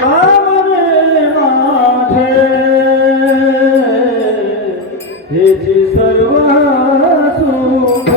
काम रे माझे हेची सर्व सुख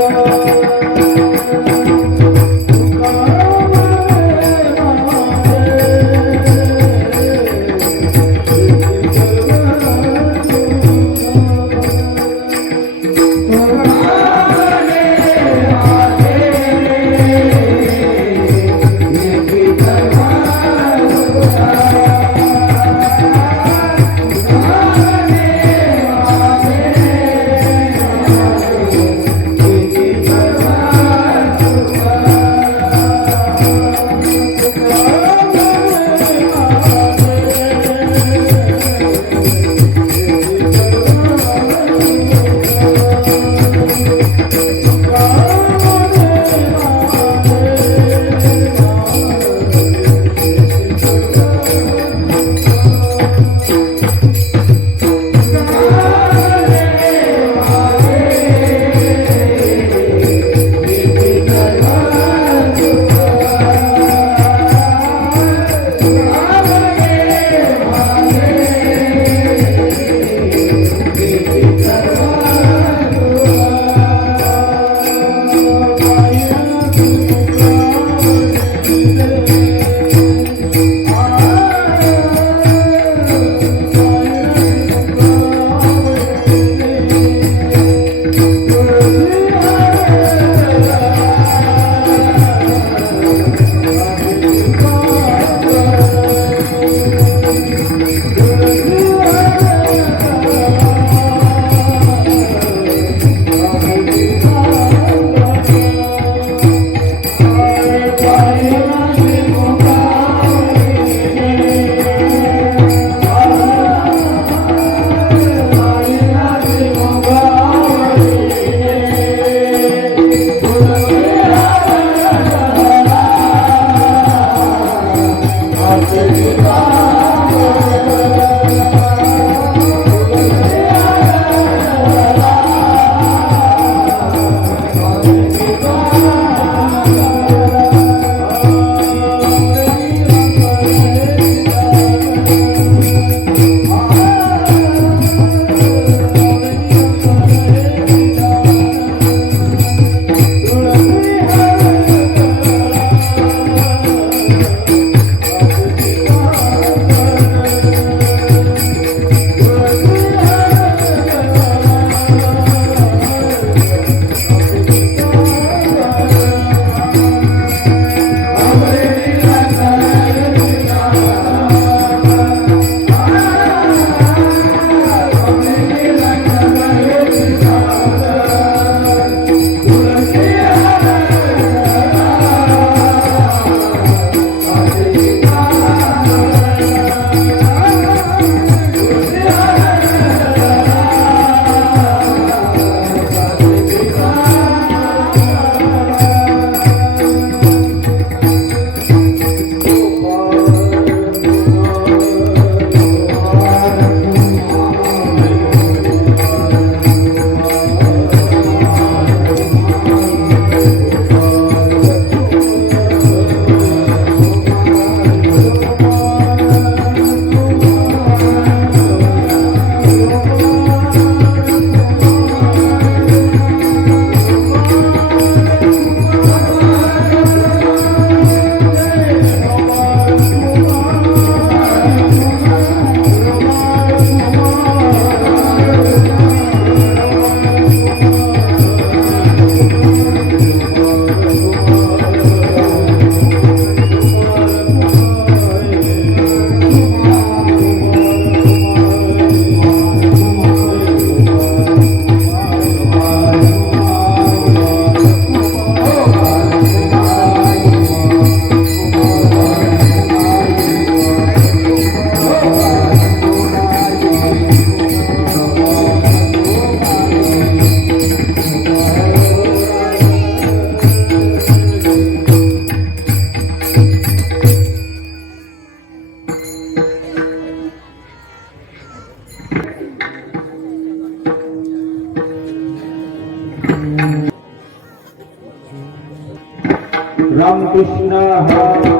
रामकृष्ण हरी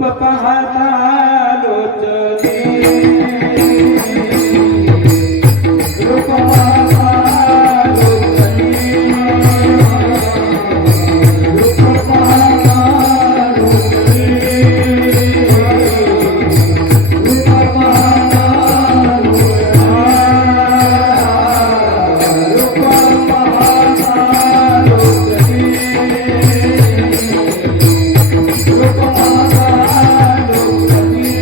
रूप पाहता लोचनी रूप पाहता लोचनी रूप पाहता लोचनी रूप पाहता लोचनी रूप पाहता लोचनी रूप पाहता लोचनी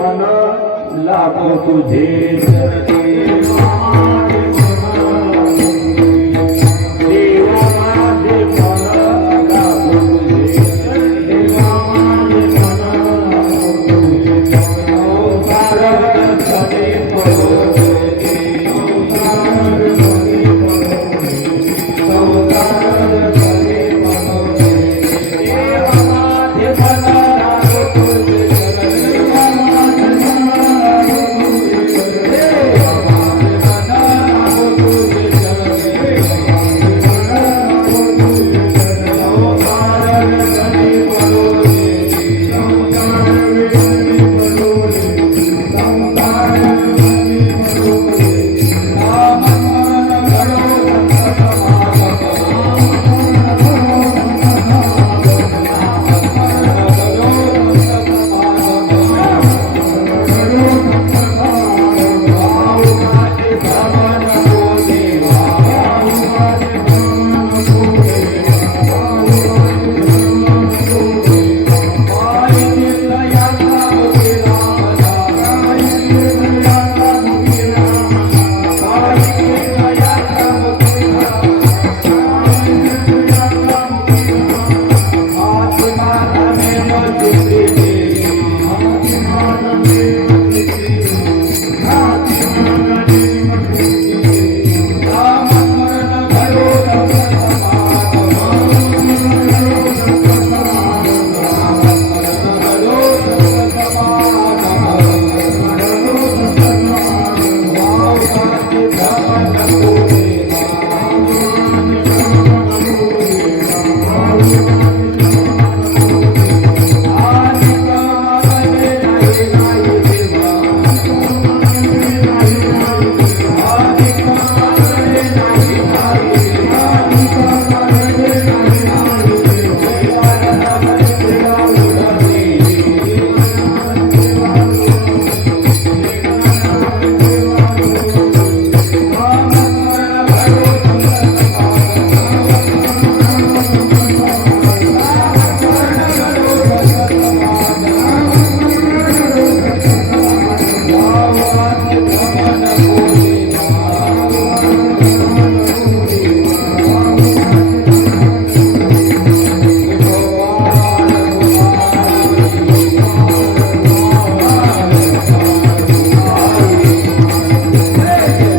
मन लागो तुझे चरणी देवा माझे मन लागो तुझे चरणी देवा माझे मन लागो तुझे चरणी ओंकार धनी पडो ओंकार धनी पडो ओंकार धनी पडो देवा माझे मन लागो तुझे चरणी देवा माझे मन लागो तुझे चरणी देवा माझे मन लागो तुझे चरणी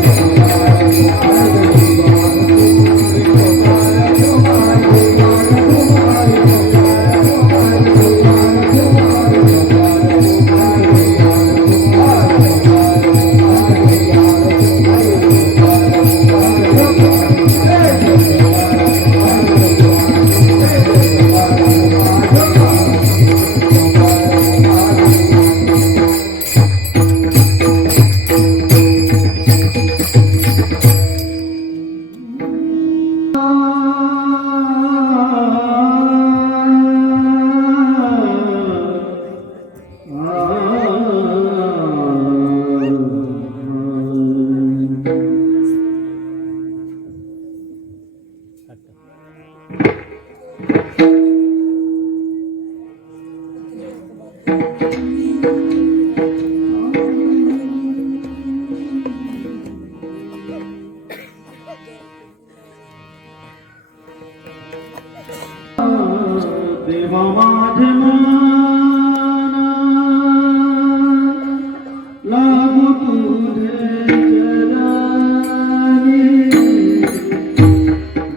ओंकार धनी पडो ओंकार धनी पडो ओंकार धनी पडो राम मन घडो देवा माझे मन लागो तुझे चरणी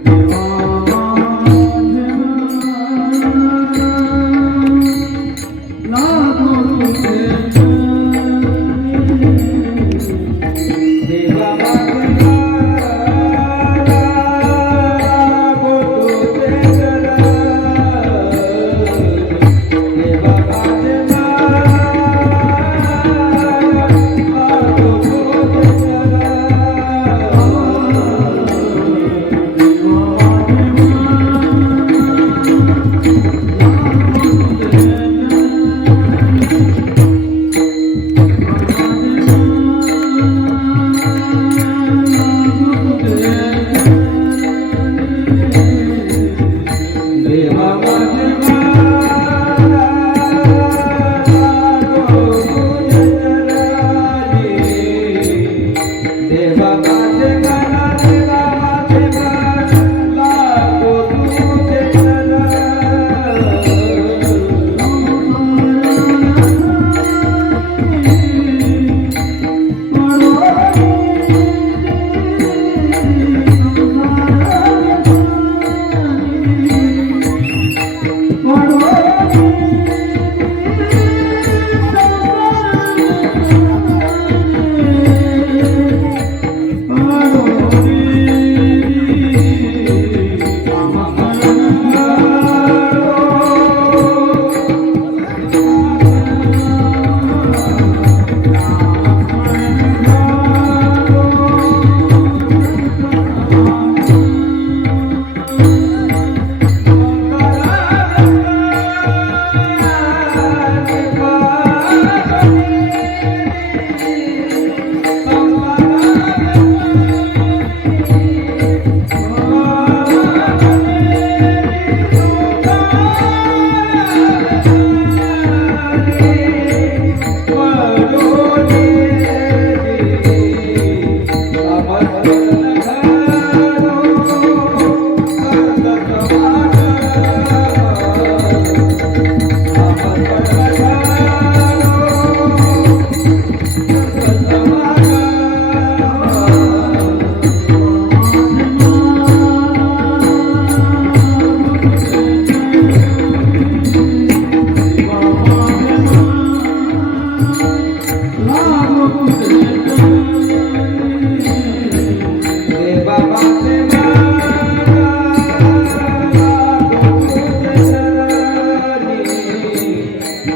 देवा माझे मन लागो तुझे चरणी देवा माझे मन लागो तुझे चरणी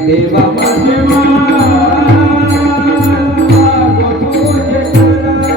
देवा माझे मन लागो तुझे चरणी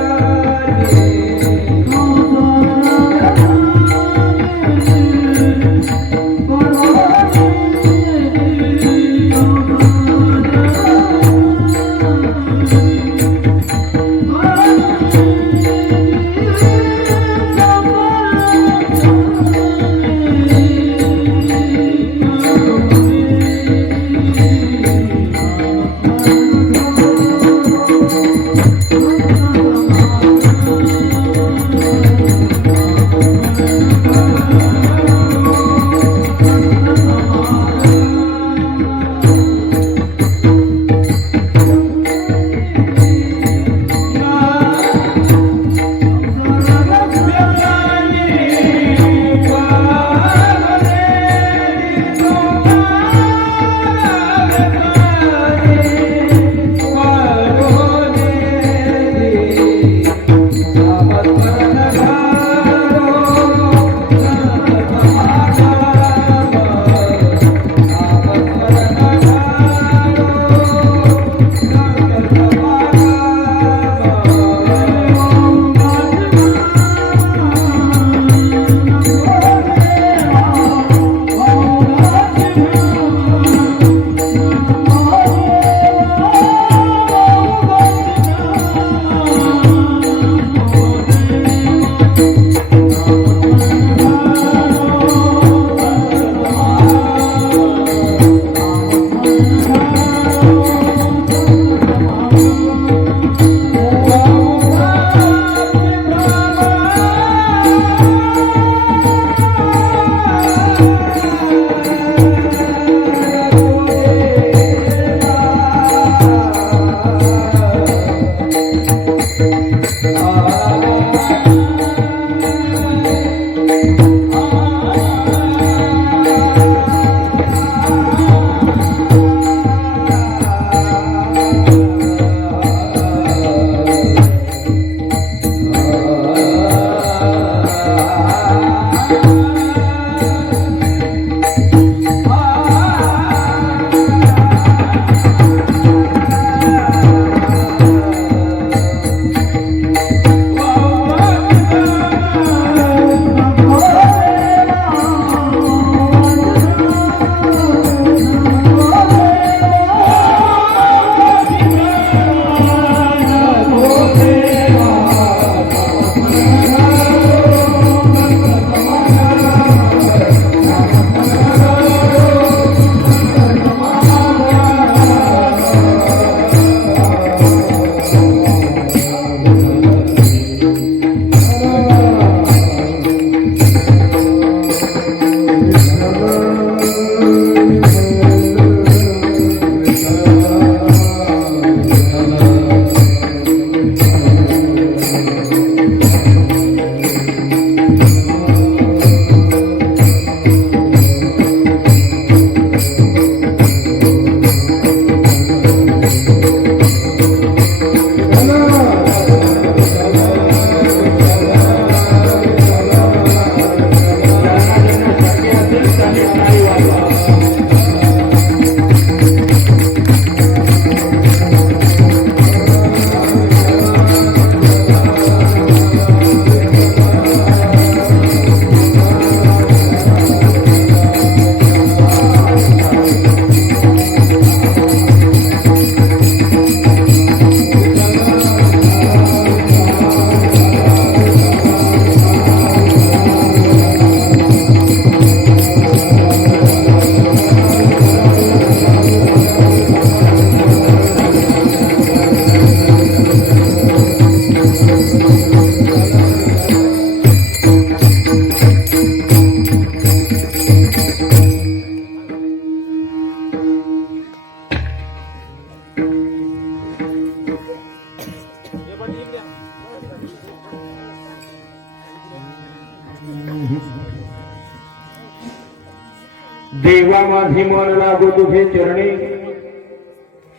देवा माझे मन लागो तुझे चरणी,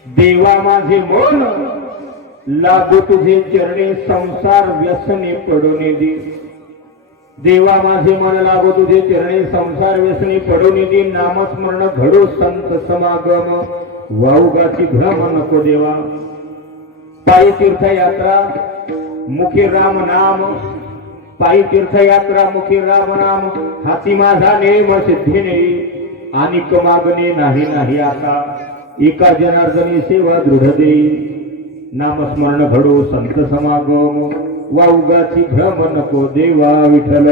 देवा माझे मन लागो तुझे चरणी, संसार व्यसने पडून दे. देवा माझे मन लागो तुझे चरणी संसार व्यसनी पडून दिन नामस्मरण घडो संत समागम वाऊगाची भ्रम नको देवा पायी तीर्थयात्रा मुखी राम नाम पायी तीर्थयात्रा मुखी राम नाम हाती माझा नेम सिद्धीने आणि मागणे नाही नाही आता एका जनार्दनी सेवा दृढ देई नामस्मरण घडो संत समागम वाऊगाची भ्रम नको देवा विठ्ठल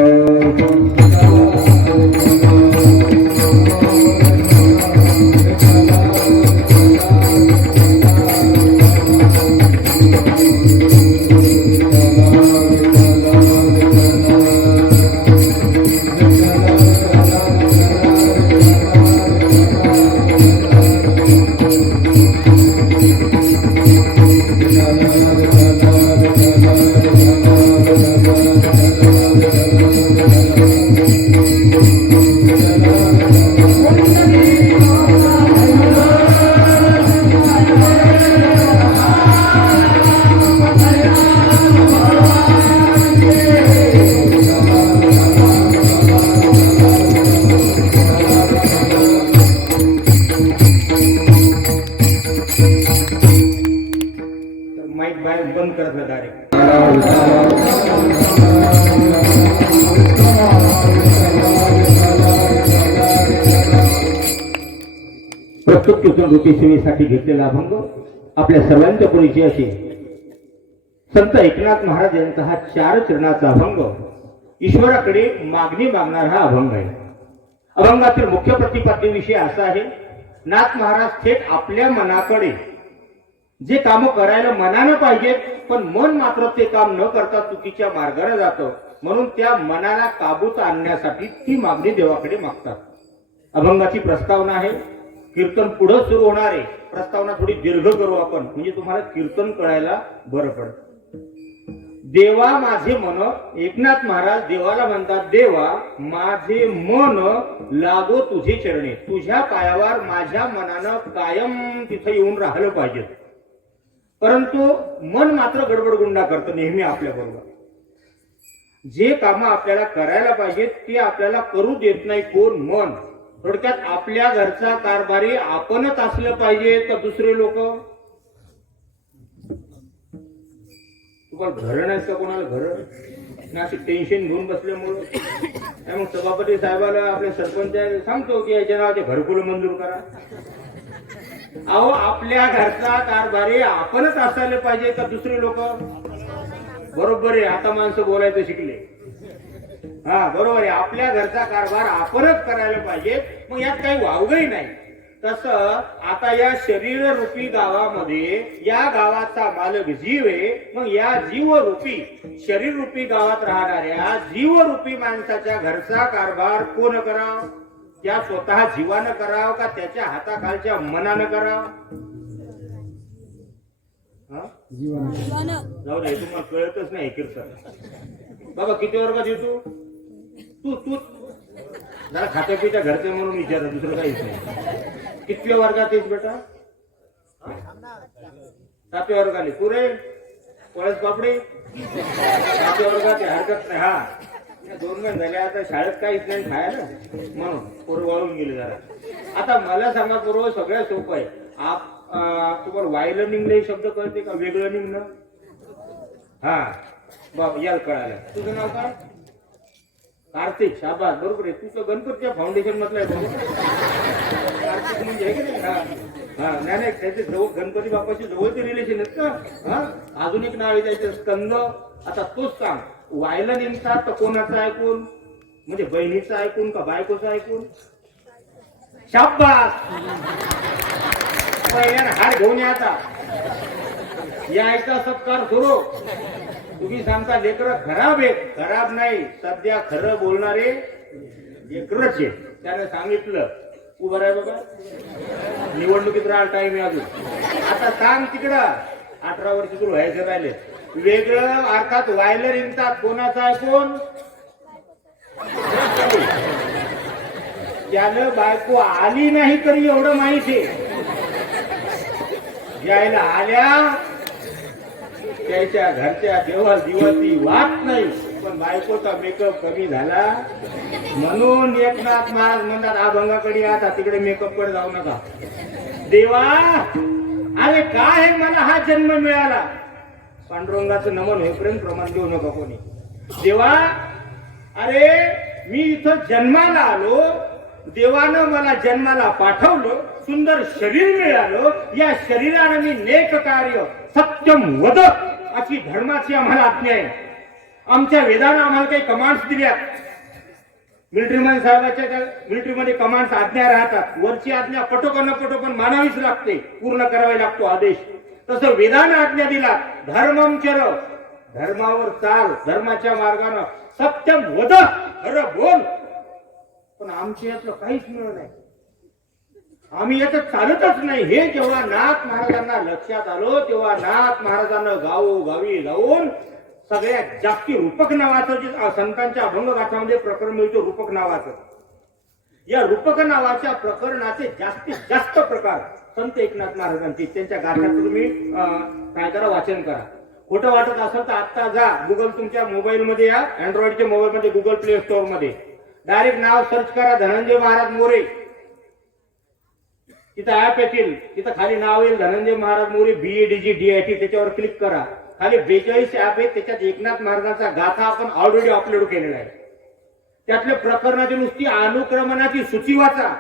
माईक बाहेर बंद करत नाही डायरेक्ट प्रस्तुत कीर्तन रूपी सेवेसाठी घेतलेला अभंग आपल्या सर्वांच्या परिचयाशी संत एकनाथ महाराज यांचा हा 4 चरणाचा अभंग ईश्वराकडे मागणी मागणारा हा अभंग आहे. अभंगातील मुख्य प्रतिपाद्य विषय असा आहे नाथ महाराज थेट आपल्या मनाकडे जे काम करायला मनानं पाहिजेत पण मन मात्र ते काम न करता चुकीच्या मार्गाने जातं म्हणून त्या मनाला काबूत आणण्यासाठी ती मागणी देवाकडे मागतात. अभंगाची प्रस्तावना आहे. कीर्तन पुढे सुरू होणार आहे. प्रस्तावना थोडी दीर्घ करू आपण म्हणजे तुम्हाला कीर्तन कळायला बरं पडतं. देवा माझे मन एकनाथ महाराज देवाला म्हणतात देवा माझे मन लागो तुझे चरणी तुझ्या पायावर माझ्या मनानं कायम तिथे येऊन राहिलं पाहिजे परंतु मन मात्र गडबड गुंडा करतं नेहमी आपल्या बरोबर. जे काम आपल्याला करायला पाहिजे ते आपल्याला करू देत नाही कोण मन. थोडक्यात आपल्या घरचा कारभारी आपणच असलं पाहिजे तर दुसरे लोक तुम्हाला घर नाही का कोणाला घर अशी टेन्शन घेऊन बसल्यामुळे मग सभापती साहेबाला आपले सरपंच सांगतो की याच्या नावाचे घरकुल मंजूर करा. अहो आपल्या घरचा कारभारी आपणच असायला पाहिजे का दुसरे लोक. बरोबर आहे. आता माणसं बोलायचं शिकले. हा बरोबर आहे. आपल्या घरचा कारभार आपणच करायला पाहिजे मग यात काही वावगही नाही. तसं आता या शरीर रूपी गावामध्ये या गावाचा मालक जीव आहे मग या जीव रूपी शरीर रूपी गावात राहणाऱ्या जीव रूपी माणसाच्या घरचा कारभार कोण करावं. त्या स्वतः जीवानं करावं का त्याच्या हाताखालच्या मनानं करावं. जाऊ दे तुम्हाला कळतच नाही कीर्तन. बाबा किती वर्गात येतो तू तू जरा खात्यापित्या घरचे म्हणून विचार दुसरं काहीच नाही. कितव्या वर्गात येस बेटा 7व्या वर्गाले तू रे पळस पापडी 7व्या वर्गात हरकत नाही. हा 2 महिने झाले आता शाळेत काहीच नाही खायला म्हणून पोरं वाळून गेले जरा. आता मला सांगा पूर्व सगळ्यात सोपं आहे. तुम्हाला वायलं निघणे शब्द कळते का वेगळं निघणं. हा बाबा याला कळालं. तुझं नाव काय कार्तिक. शाबास बरोबर आहे. तुझं गणपतीच्या फाउंडेशन मधलं आहे कार्तिक म्हणजे आहे की नाही. हा नाही नाही त्याचे गणपती बाप्पाशी जवळचे रिलेशन आहेत का. हा अजून एक नाव आहे त्याचे स्कंद. आता तोच सांग व्हायला नेमतात तर कोणाचं ऐकून म्हणजे बहिणीचं ऐकून का बायकोचं ऐकून. शाबास हार घेऊन याचा यायचा सत्कार सुरू. तुम्ही सांगता लेकरं खराब आहेत. खराब नाही सध्या खरं बोलणारे लेकरच आहेत. त्याने सांगितलं उभं आहे बघा निवडणुकीत राहा टाइम आहे अजून. आता सांग तिकडं 18 वर्ष सुरू व्हायचं राहिले वेगळं अर्थात व्हायला निघतात कोणाचं ऐकून. त्याला बायको आली नाही तरी एवढं माहिती आहे. यायला आल्या त्याच्या घरच्या देवा दिवाची वाट नाही पण बायकोचा मेकअप कमी झाला म्हणून एकनाथ महाराज म्हणतात अभंगाकडे आता तिकडे मेकअप कडे जाऊ नका. देवा अरे काय मला हा जन्म मिळाला. पांडुरंगाचं नमन होईपर्यंत प्रमाण घेऊ नका कोणी. देवा अरे मी इथं जन्माला आलो, देवानं मला जन्माला पाठवलं, सुंदर शरीर मिळालं, या शरीराने मी नेक कार्य सत्यम वद अशी धर्माची आम्हाला आज्ञा आहे. आमच्या वेदानं आम्हाला काही कमांड्स दिल्या. मिलिटरीमध्ये साहेबाच्या मिलिटरीमध्ये कमांड्स आज्ञा राहतात. वरची आज्ञा पटो का न पटो पण मानावीच लागते, पूर्ण करावा लागतो आदेश. तसं वेदानं आज्ञा दिला धर्मम चर, धर्मावर चाल, धर्माच्या मार्गानं सत्यम वद, खरं बोल. पण आमच्या यातलं काहीच मिळत नाही, आम्ही याच्यात चालतच नाही. हे जेव्हा नाथ महाराजांना लक्षात आलो तेव्हा नाथ महाराजांना गावोगावी जाऊन सगळ्यात जास्ती रूपक नावाचं जे संतांच्या अभंगगाथामध्ये प्रकरण मिळतो, रूपक नावाचं, या रूपक नावाच्या प्रकरणाचे जास्तीत जास्त प्रकार संत एकनाथ महाराजांची त्यांच्या गाथ्याचं तुम्ही काय करा, वाचन करा. खोटं वाटत असेल तर आता जा गुगल, तुमच्या मोबाईलमध्ये या, अँड्रॉइडच्या मोबाईलमध्ये गुगल प्ले स्टोअर मध्ये डायरेक्ट नाव सर्च करा धनंजय महाराज मोरे. तिथं ऍप येतील, तिथं खाली नाव येईल धनंजय महाराज मोरे BADG DIT, त्याच्यावर क्लिक करा. खाली 42 ऍप आहेत, त्याच्यात एकनाथ महाराजांचा गाथा आपण ऑलरेडी अपलोड केलेला आहे. त्यातल्या प्रकरणाची नुसती अनुक्रमणाची सूची वाचा.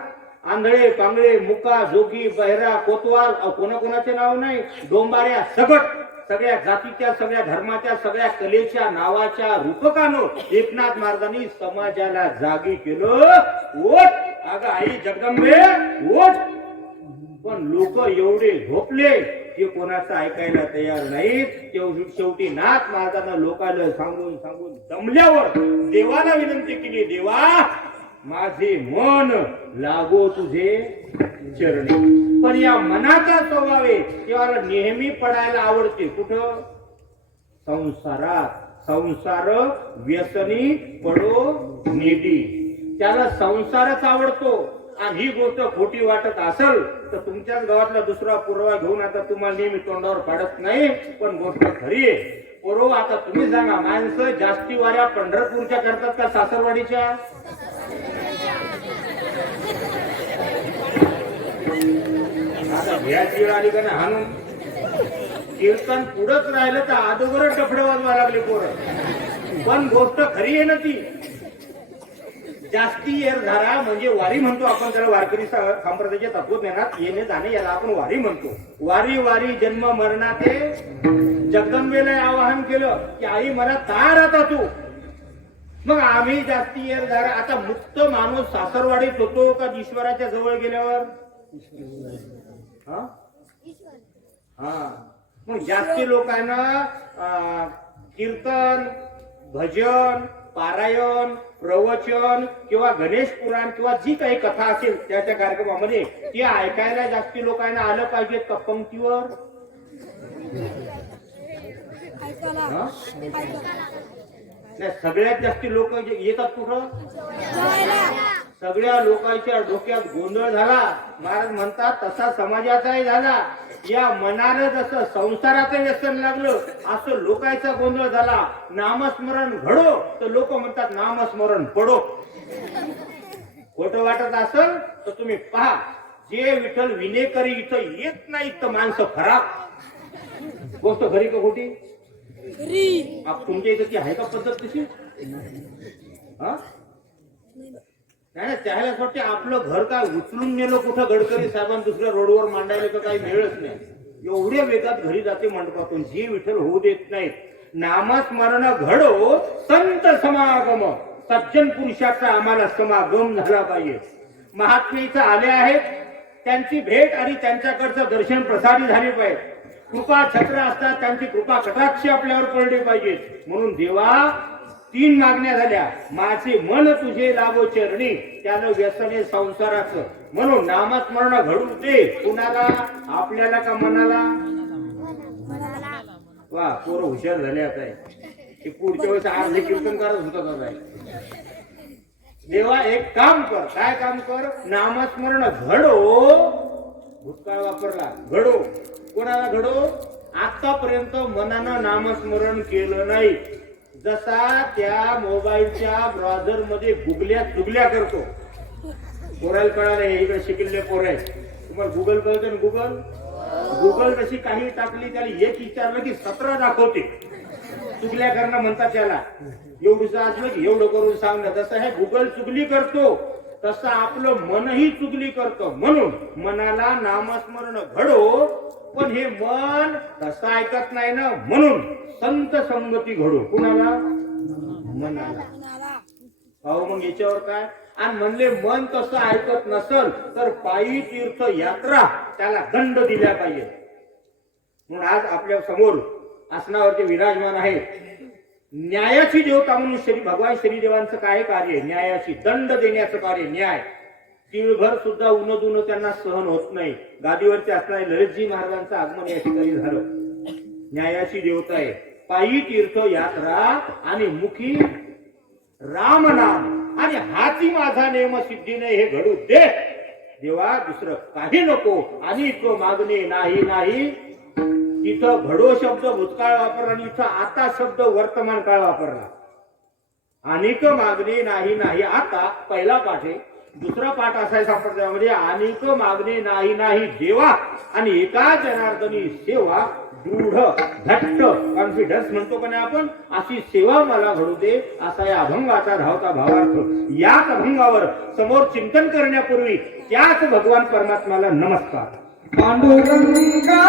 आंधळे, पांगळे, मुका, जोगी, बहिरा, कोतवाल, कोणाकोणाचे नाव नाही, डोंबाऱ्या, सगट, सगळ्या जातीच्या, सगळ्या धर्माच्या, सगळ्या कलेच्या नावाच्या रूपकानं एकनाथ महाराजांनी समाजाला जागी केलं. ओट अगं आई जगदंबे ओट. पण लोक एवढे झोपले ते कोणाचं ऐकायला तयार नाहीत. शेवटी नाथ महाराजांना लोकांना सांगून सांगून दमल्यावर देवाला विनंती केली, देवा माझे मन लागो तुझे चरणी. पण या मनाचा स्वभाव आहे तेव्हा नेहमी पडायला आवडते. कुठं? संसारात. संसार व्यसनी पडो नेदी. त्याला संसारच आवडतो. आणि ही गोष्ट खोटी वाटत असेल तर तुमच्याच गावातला दुसरा पुरावा घेऊन आता तुम्हाला नेहमी तोंडावर पाडत नाही, पण गोष्ट खरी आहे. पुरावा आता तुम्ही सांगा, माणसं जास्ती वाऱ्या पंढरपूरच्या करतात का सासरवाडीच्या? आता भ्याची आली का नाही हाणून कीर्तन पुढंच राहिलं तर अगोदर टफडे वाजवा लागले पोरं. पण गोष्ट खरी आहे ना ती. जास्ती धारा म्हणजे वारी म्हणतो आपण त्याला, वारकरी संप्रदायाच्या तत्वज्ञानात येणे जाणे याला आपण वारी म्हणतो. वारी वारी जन्म मरणाचे जगदंबेला आवाहन केलं की आई मला तार आता तू. मग आम्ही जास्ती धारा आता मुक्त माणूस सासरवाडीत होतो का ईश्वराच्या जवळ गेल्यावर? हा मग जास्ती लोकांना कीर्तन, भजन, पारायण, प्रवचन किंवा गणेश पुराण किंवा जी काही कथा असेल त्याच्या कार्यक्रमामध्ये ती ऐकायला जास्ती लोकांना आलं पाहिजे का पंक्तीवर? सगळ्यात जास्ती लोक येतात कुठं? सगळ्या लोकांच्या डोक्यात गोंधळ झाला. महाराज म्हणतात तसा समाजाचाही झाला. या मनानं जसं संसाराचं व्यसन लागलं असं लोकांचा गोंधळ झाला. नामस्मरण घडो तर लोक म्हणतात नामस्मरण पडो. खोटं वाटत असेल तर तुम्ही पहा, जे विठ्ठल विनेकरी इथं येत नाही तर माणसं खराब. गोष्ट खरी का खोटी? तुमच्या इथं ती आहे का पद्धत तशी? नाही त्याला वाटते आपलं घर काय उचलून नेलं कुठं गडकरी साहेबांना दुसऱ्या रोडवर मांडायला तर काही मिळत नाही. एवढ्या वेगात घरी जाते मंडपातून. जे विठ्ठल होऊ देत नाहीत. नामस्मरण घडो संत समागम. सज्जन पुरुषाचा आम्हाला समागम झाला पाहिजे. महात्मेचं आले आहेत त्यांची भेट आणि त्यांच्याकडचं दर्शन प्रसारित झाले पाहिजे. कृपा छत्र असतात त्यांची कृपा कटाक्ष आपल्यावर पडली पाहिजे. म्हणून देवा 3 मागण्या झाल्या. माझे मन तुझे लागो चरणी, त्यानं व्यसने संसाराचं. म्हणून नामस्मरण घडू दे. कुणाला? आपल्याला का मनाला? वा पोरं हुशार झाले. आता पुढच्या वेळेस अर्धे कीर्तन करत होता. देवा एक काम कर. काय काम कर? नामस्मरण घडो. भूतकाळ वापरला. घडो. कोणाला घडो? आतापर्यंत मनानं नामस्मरण केलं नाही. जसा त्या मोबाईलच्या ब्राउझर मध्ये गुगल्या चुगल्या करतो. पोरायला कळालं हे इकडे शिकलेले पोर आहे. तुम्हाला गुगल कळतं ना? गुगल जशी काही टाकली त्याला एक विचारलं की 17 दाखवते. चुगल्या करणं म्हणतात त्याला. एवढं असलं की एवढं करून सांगणं. जसं हे गुगल चुगली करतो तसं आपलं मनही चुगली करतं. म्हणून मनाला नामस्मरण घडो, पण हे मन तसं ऐकत नाही ना. म्हणून संत संगती घडो. कुणाला? मनाला. अहो मग याच्यावर काय? आणि म्हणले मन तसं ऐकत नसल तर पायी तीर्थ यात्रा त्याला दंड दिल्या पाहिजे. म्हणून आज आपल्या समोर आसनावरती विराजमान आहे न्यायाची देवता म्हणून भगवान श्रीदेवांचं काय कार्य आहे? न्यायाची दंड देण्याचं कार्य. न्याय तिळभर सुद्धा उन्ह त्यांना सहन होत नाही. गादीवरती असणारे ललितजी महाराजांचं आगमन या ठिकाणी झालं. न्यायाची देवता आहे. पायी तीर्थ यात्रा आणि मुखी राम नाम आणि हाती माझा नेम सिद्धीने हे घडू दे देवा. दुसरं काही नको. आणि तो मागणे नाही नाही. इथं घडो शब्द भूतकाळ वापरला आणि इथं आता शब्द वर्तमान काळ वापरला. अनेक मागणे नाही नाही आता पहिला पाठ आहे. दुसरा पाठ असाय संप्रदायामध्ये अनेक मागणे नाही नाही देवा आणि एका जनार्दनी सेवा दृढ घट्ट कॉन्फिडन्स म्हणतो का नाही आपण, अशी सेवा मला घडू दे असा या अभंगाचा धावता भावार्थ. याच अभंगावर समोर चिंतन करण्यापूर्वी त्याच भगवान परमात्म्याला नमस्कार. पांडुरंगा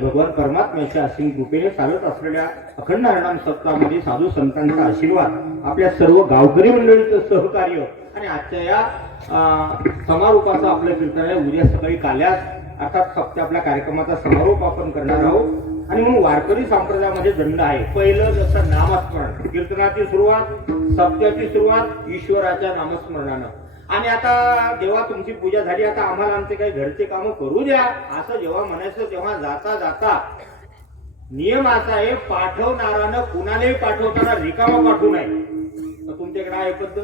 भगवान परमात्म्याच्या असीम कृपेने चालत असलेल्या अखंड हरिनाम सप्ताहामध्ये साधू संतांचा आशीर्वाद, आपल्या सर्व गावकरी मंडळीचं सहकार्य आणि आजच्या या समारोपाचा आपल्या कीर्तनालय उद्या सकाळी काल्यास अर्थात सप्त्या आपल्या कार्यक्रमाचा समारोप आपण करणार आहोत. आणि म्हणून वारकरी संप्रदायामध्ये दंड आहे. पहिलं जसं नामस्मरण, कीर्तनाची सुरुवात, सप्त्याची सुरुवात ईश्वराच्या नामस्मरणानं. आणि आता देवा तुमची पूजा झाली, आता आम्हाला आमचे काही घरचे कामं करू द्या असं जेव्हा म्हणायचं तेव्हा जाता जाता नियम असा आहे, पाठवणारानं कुणालाही पाठवताना रिकामा पाठवू नये. तर तुमच्याकडे आहे पद्धत.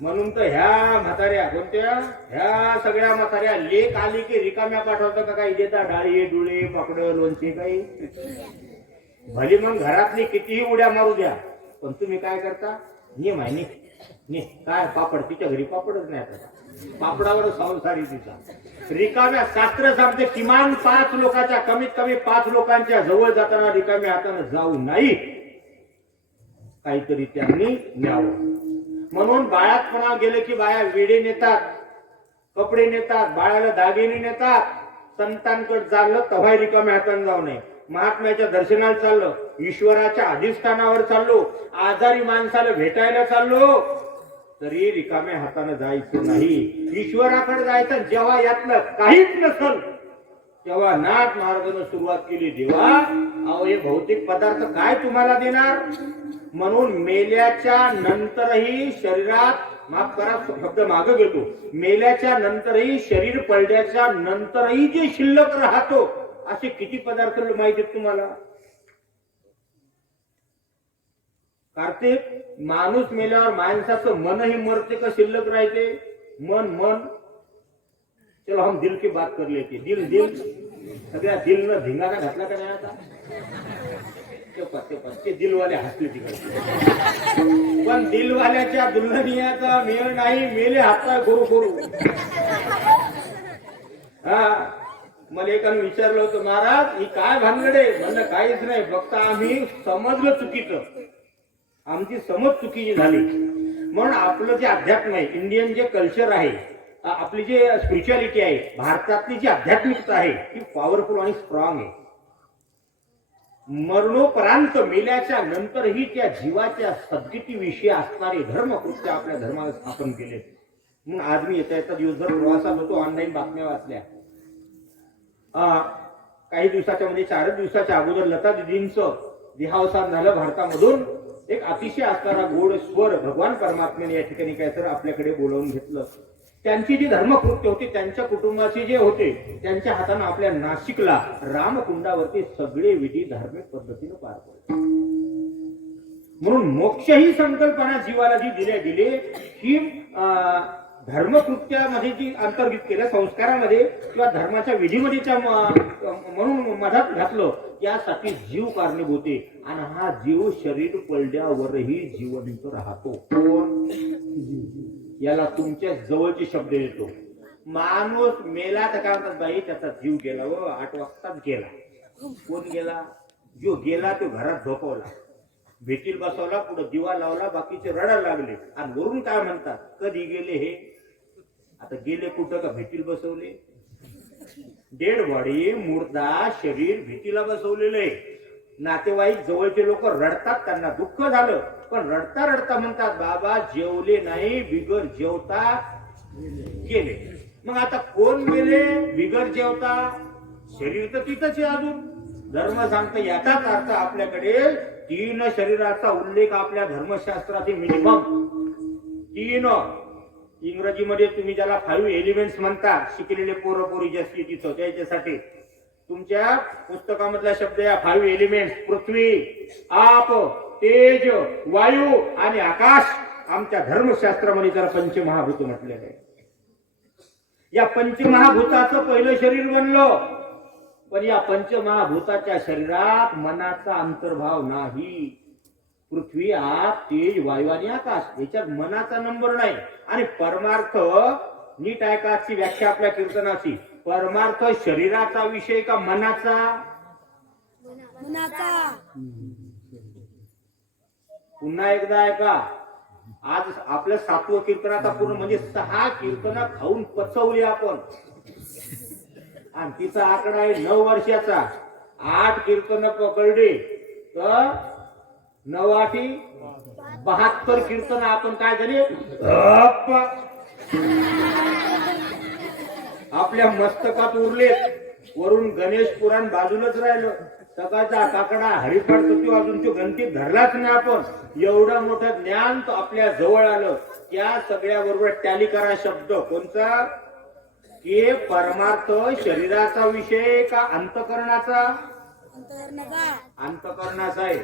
म्हणून तर ह्या म्हाताऱ्या कोणत्या, ह्या सगळ्या म्हाताऱ्या लेक आली की रिकाम्या पाठवतात का? काही देता डाळी डुळे पापड लोणचे काही भली. मग घरातली कितीही उड्या मारू द्या, पण तुम्ही काय करता? नियम आहे काय पापड, तिच्या घरी पापडच नाही. आता पापडावर संसारी तिचा रिकाम्या. शास्त्र सांगते किमान 5 लोकांच्या, कमीत कमी 5 लोकांच्या जवळ जाताना रिकाम्या हाताने जाऊ नाही, काहीतरी त्यांनी न्यावं. म्हणून बाळातपणा गेले की बाया वेडे नेतात, कपडे नेतात, बाळाला दागिने नेतात. संतांकडे चाललं तेव्हा रिकाम्या हाताने जाऊ नये. महात्म्याच्या दर्शनाला चाललो, ईश्वराच्या अधिष्ठानावर चाललो, आजारी माणसाला भेटायला चाललो तरी रिकाम्या हाताने जायचं नाही. ईश्वराकडे जायचं. जेव्हा यातलं काहीच नसल तेव्हा नाथ महाराजांनी सुरुवात केली, देवा अहो हे भौतिक पदार्थ काय तुम्हाला देणार. म्हणून मेल्याच्या नंतरही शरीरात, माफ करा शब्द मागे घेतो, मेल्याच्या नंतरही शरीर पडल्याच्या नंतरही जे शिल्लक राहतो असे किती पदार्थ माहिती आहेत तुम्हाला? कार्तिक, माणूस मेल्यावर माणसाचं मनही मरते का शिल्लक राहते? मन मन चलो हम दिल की बात कर लेते. दिल दिल सगळ्या दिल न धिंगाणा घातला का नाही आता? ते दिलवाले हसले तिकडे. पण दिलवाल्याच्या दुल्हनियाचा मेळ नाही, मेले हाता करू करू. हा, मला एकाने विचारलं होतं, महाराज ही काय भानगड आहे? म्हणलं काहीच नाही, फक्त आम्ही समजलं चुकीचं, आमची समज चुकीची झाली. म्हणून आपलं जे अध्यात्म आहे, इंडियन जे कल्चर आहे, आपली जे स्पिरिच्युअलिटी आहे, भारतातली जी आध्यात्मिकता आहे ती पॉवरफुल आणि स्ट्रॉंग आहे. मरणोपरांत मेल्याच्या नंतरही त्या जीवाच्या सद्गतीविषयी असणारे धर्मकृत्य आपल्या धर्माने स्थापन केले. म्हणून आज मी येता दिवसभर प्रवासात होतो, ऑनलाईन बातम्या वाचल्या. काही दिवसाच्या म्हणजे 4 दिवसाच्या अगोदर लता दिदींचं देहावसान झालं भारतामधून. एक अतिशय असणारा गोड स्वर भगवान परमात्म्याने या ठिकाणी काय तर आपल्याकडे बोलावून घेतलं. त्यांची जी धर्मकृत्य होती, त्यांच्या कुटुंबाचे जे होते, त्यांच्या हाताने आपल्या नाशिकला रामकुंडावरती सगळे विधी धार्मिक पद्धतीने पार पडले. म्हणून मोक्ष ही संकल्पना जीवाला जी दिली ही धर्मकृत्यामध्ये जी अंतर्गत केलं, संस्कारामध्ये किंवा धर्माच्या विधीमध्ये म्हणून मधात घातलं, त्यासाठी जीव कारणीभूत आहे. आणि हा जीव शरीर पडल्यावरही जिवंत राहतो. कोण? याला तुमच्या जवळचे शब्द येतो. माणूस मेला तर काय म्हणतात, बाई त्याचा जीव गेला व 8 वाजताच गेला. कोण गेला? जो गेला तो घरात झोपवला, भेटील बसवला, पुढे दिवा लावला, बाकीचे रडायला लागले. आणि वरून काय म्हणतात, कधी गेले हे? आता गेले कुठं? का भेटील बसवले? डेड बॉडी, मुर्दा शरीर भेटीला बसवलेलं आहे. नातेवाईक जवळचे लोक रडतात, त्यांना दुःख झालं, पण रडता रडता म्हणतात, बाबा जेवले नाही, बिगर जेवता गेले. मग आता कोण गेले बिगर जेवता? शरीर तर तिथंच आहे अजून. धर्म सांगतं याचाच अर्थ आपल्याकडे 3 शरीराचा उल्लेख आपल्या धर्मशास्त्रातील मिनिमम 3. इंग्रजीमध्ये तुम्ही ज्याला 5 एलिमेंट्स म्हणता, शिकलेले पोरपोरी जास्ती तिथं, त्याच्यासाठी तुमच्या पुस्तकामधला शब्द या 5 एलिमेंट्स, पृथ्वी, आप, तेज, वायू आणि आकाश. आमच्या धर्मशास्त्रामध्ये जरा पंचमहाभूत म्हटलेलं आहे. या पंचमहाभूताचं पहिलं शरीर बनलं, पण या पंचमहाभूताच्या शरीरात मनाचा अंतर्भाव नाही. पृथ्वी, आप, तेज, वायू आणि आकाश, याच्यात मनाचा नंबर नाही. आणि परमार्थ नीट ऐकाची व्याख्या आपल्या कीर्तनाची. परमार्थ शरीराचा विषय का मनाचा? मनाचा. पुन्हा एकदा ऐका. आज आपलं 7वं कीर्तन आता पूर्ण, म्हणजे 6 कीर्तन खाऊन पचवली आपण. आणि तिचा आकडा आहे 9 वर्षाचा. 8 कीर्तन पकडले तर 9 8 72 कीर्तन आपण काय झाले आपल्या मस्तकात उरलेत. वरून गणेश पुराण बाजूलाच राहिलं. सकाळचा काकडा हरिपाठ तो अजून तो गणतीत धरलाच नाही आपण. एवढं मोठं ज्ञान तो आपल्या जवळ आलं. त्या सगळ्या बरोबर टॅली करा शब्द कोणचा? की परमार्थ शरीराचा विषय का अंतकरणाचा? अंतकरणाचा आहे.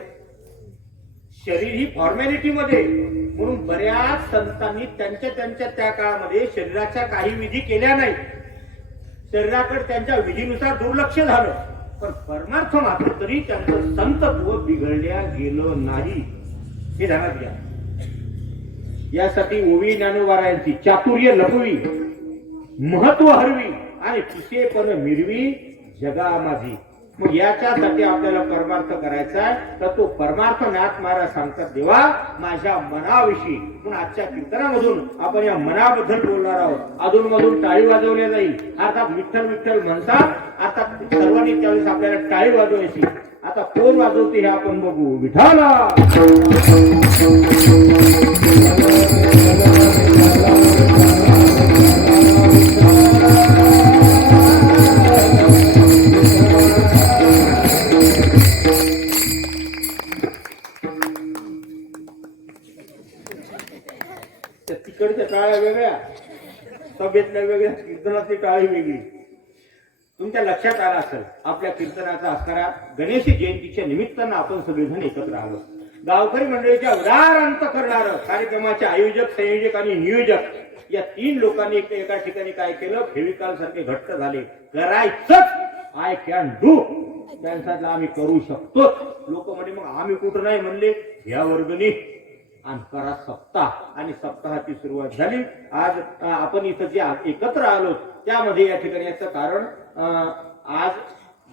शरीर ही फॉर्मॅलिटी मध्ये. म्हणून बऱ्याच संतांनी त्यांच्या त्या काळामध्ये शरीराच्या काही विधी केल्या नाही. शरीराकडे त्यांच्या विधीनुसार दुर्लक्ष झालं. पण परमार्थ मात्र तरी त्यांचं संतत्व बिघडल्या गेलं नाही, हे ध्यानात घ्या. यासाठी ओवी ज्ञानोबारायांची चातुर्य लपवी, महत्व हरवी आणि पिसेपण मिरवी जगा माझी. मग याच्यासाठी आपल्याला परमार्थ करायचा आहे. तर तो परमार्थ नाथ महाराज सांगतात, देवा माझ्या मनाविषयी. म्हणून आजच्या कीर्तनामधून आपण या मनाबद्दल बोलणार आहोत. अधून मधून टाळी वाजवल्या जाईल. अर्थात विठ्ठल विठ्ठल म्हणतात. अर्थात सर्वांनी त्यावेळेस आपल्याला टाळी वाजवायची. आता कोण वाजवते हे आपण बघू. विठ्ठला तिकडच्या टाळ्या वेगळ्या, सभेतल्या वेगळ्या, कीर्तनातली टाळी वेगळी. तुमच्या लक्षात आलं असेल आपल्या कीर्तनाचा असणारा गणेश जयंतीच्या निमित्तानं आपण सगळेजण एकत्र आलो. गावकरी मंडळीच्या उदारांत करणारं कार्यक्रमाचे आयोजक, संयोजक आणि नियोजक या 3 लोकांनी एका ठिकाणी काय केलं, फेविकॉल सारखे घट्ट झाले. करायचंच, आय कॅन डू, त्यांच्यातला आम्ही करू शकतो. लोक म्हणजे मग आम्ही कुठं नाही म्हणले, या वर्गणी आणि करा सप्ताह. आणि सप्ताहाची सुरुवात झाली. आज आपण इथं जे एकत्र आलो त्यामध्ये या ठिकाणी याचं कारण आज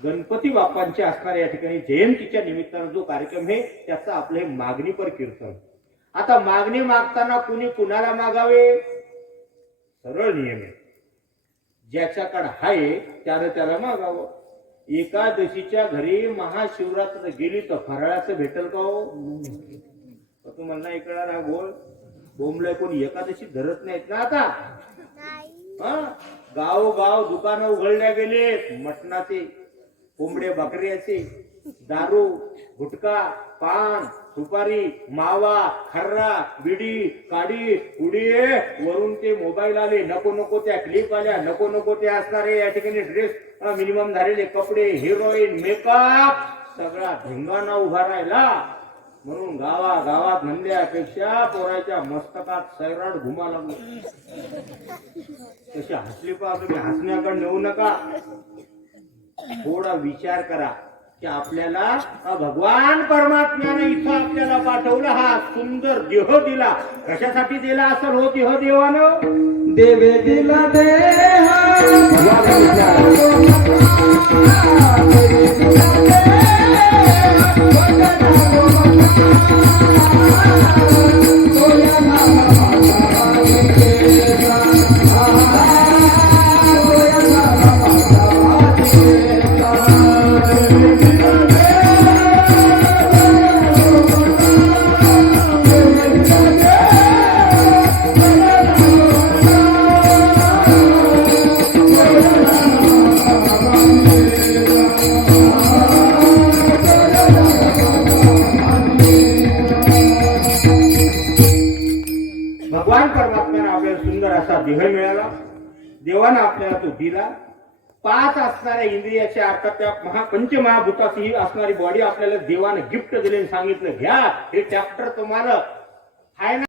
गणपती बाप्पांचे असणाऱ्या या ठिकाणी जयंतीच्या निमित्तानं जो कार्यक्रम आहे त्याचं आपलं हे मागणीपर कीर्तन. आता मागणी मागताना कुणी कुणाला मागावे, सरळ नियम आहे. ज्याच्याकडे आहे त्यानं त्याला मागावं. एकादशीच्या घरी महाशिवरात्र गेली तर फराळाचं भेटल का हो? तुम्हाला नाही कळाला गोळ बोंबलाय, कोणी एकादशी धरत नाहीत ना आता. गाव दुकानं उघडल्या गेलेत, मटणाचे, कोंबडे बकऱ्याचे, दारू, गुटखा, पान, सुपारी, मावा, खर्रा, बिडी, काडी, उडी, वरून ते मोबाईल आले, नको नको त्या क्लिप आल्या, नको नको ते असणारे या ठिकाणी ड्रेस, मिनिमम झालेले कपडे, हिरोईन, मेकअप, सगळा धिंगाणा उभा राहिला. म्हणून गावात म्हणल्यापेक्षा पोराच्या मस्तकात सैराट घुमा लागलो. तशी हसली पा, तुम्ही हसण्याकडे नेऊ नका. थोडा विचार करा की आपल्याला भगवान परमात्म्याने इथं आपल्याला पाठवलं, हा सुंदर देह दिला, कशासाठी दिला असेल हो देह देवानं? देवे दिला देह भगवान परमात्म्याने आपल्याला सुंदर असा देह मिळाला, देवानं आपल्याला तो दिला. 5 असणाऱ्या इंद्रियाच्या अर्थात त्या पंचमहाभूताची ही असणारी बॉडी आपल्याला देवानं गिफ्ट दिली, सांगितलं घ्या, हे ट्रॅक्टर तुम्हाला फायनल